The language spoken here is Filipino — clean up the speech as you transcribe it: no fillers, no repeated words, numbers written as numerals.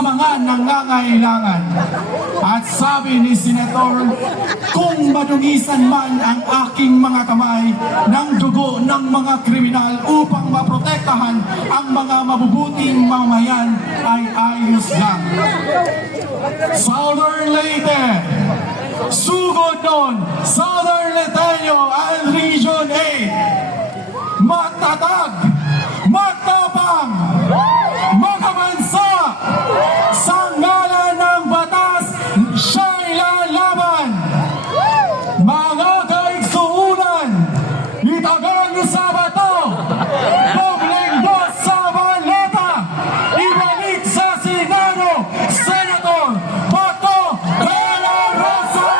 sa mga nangangailangan. At sabi ni Senator, kung madungisan man ang aking mga kamay ng dugo ng mga kriminal upang maprotektahan ang mga mabubuting mamamayan ay ayos lang. Southern Leyte, sugod nun, Southern Leteño and Region 8, matatag, matapang, magabansa, sa ngalan ng batas, siya'y lalaban. Mga kaigsuunan, itagal niyo sa bato, dobling dos sa baleta, ibalik sa Senado, Senator Bato de la Rosa!